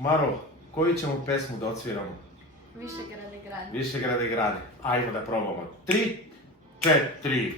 Maro, koju ćemo pesmu da odsviramo? Višegrade grade. Višegrade grade. Ajmo da probamo. 3, 4.